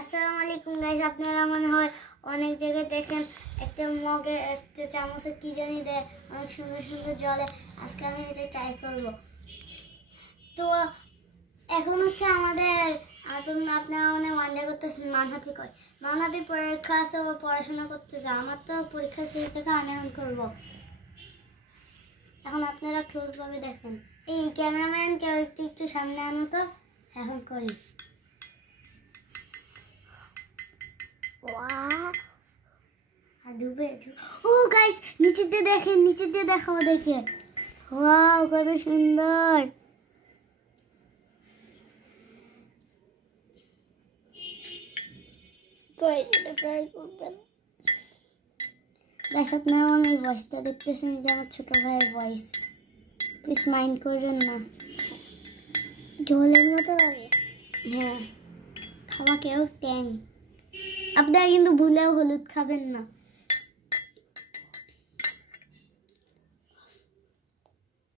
আসসালামু আলাইকুম গাইস, আপনারা মনে হয় অনেক জায়গায় দেখেন একটা মগে একটা চামচে কি জানি দেয়, অনেক সুন্দর সুন্দর জলে। আজকে আমি এটা ট্রাই করব। তো এখন হচ্ছে আমাদের আপনারা অনেক ওয়ান্ডার করতেছেন মানহাপি কয়, মানহাপি পরীক্ষা আছে, ও পড়াশোনা করতেছে। আমার তো পরীক্ষা শেষ থেকে আমি এখন করবো। এখন আপনারা ক্লোজভাবে দেখেন। এই ক্যামেরাম্যান একটু সামনে আনো তো, এখন করি। ও গাইস, নিচে দিয়ে দেখেন, নিচে দিয়ে দেখাও দেখে। ওয়াও, কত সুন্দর। গাইস, আপনারা আমার ভয়েসটা দেখতেছেন, যে আমার ছোট ভাইয়ের ভয়েস। প্লিজ মাইন্ড করবেন না। ঝোলের মতো লাগে। হ্যাঁ, খাওয়া কেউ ট্যাং। আপনারা কিন্তু ভুলেও হলুদ খাবেন না।